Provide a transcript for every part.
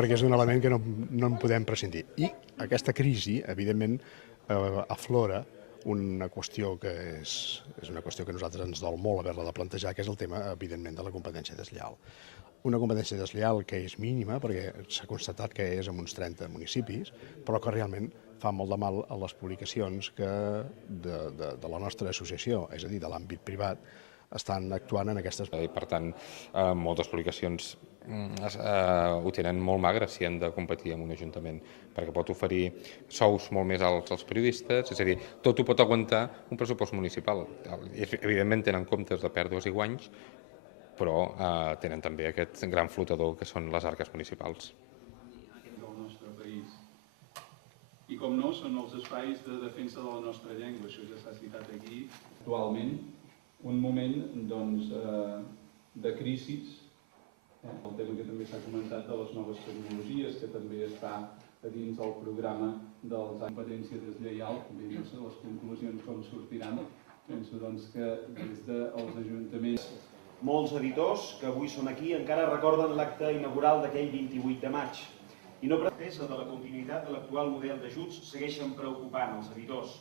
perquè és un element que no en podem prescindir. I aquesta crisi, evidentment, aflora una qüestió que és una qüestió que a nosaltres ens dol molt haver-la de plantejar, que és el tema, evidentment, de la competència deslleial. Una competència deslleial que és mínima, perquè s'ha constatat que és en uns 30 municipis, però que realment fa molt de mal a les publicacions que de la nostra associació, és a dir, de l'àmbit privat, estan actuant en aquestes... I per tant, moltes publicacions ho tenen molt magre si han de competir amb un ajuntament, perquè pot oferir sous molt més alts als periodistes, és a dir, tot ho pot aguantar un pressupost municipal. Evidentment tenen comptes de pèrdues i guanys, però tenen també aquest gran flotador que són les arques municipals. Del nostre país. I com no, són els espais de defensa de la nostra llengua, això ja s'ha citat aquí. Actualment, un moment de crisis, el tema que també s'ha comentat de les noves tecnologies, que també està a dins del programa dels competència deslleial, també no sé les conclusions com sortiran. Penso que des dels ajuntaments... Molts editors que avui són aquí encara recorden l'acte inaugural d'aquell 28 de maig. I no la pesa de la continuïtat de l'actual model d'ajuts segueixen preocupant els editors.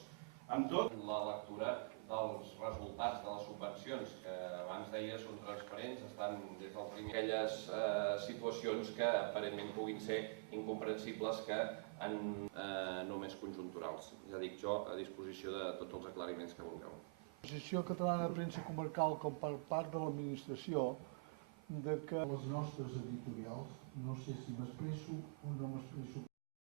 Amb tot... La lectura dels resultats de les subvencions, que abans deia són transparents, estan des del primer... Aquelles situacions que aparentment puguin ser incomprensibles que només conjunturals. Ja dic jo a disposició de tots els aclariments que vulgueu. L'Associació Catalana de Premsa Comarcal, com per part de l'administració, de que les nostres editorials, no sé si m'expresso o no m'expresso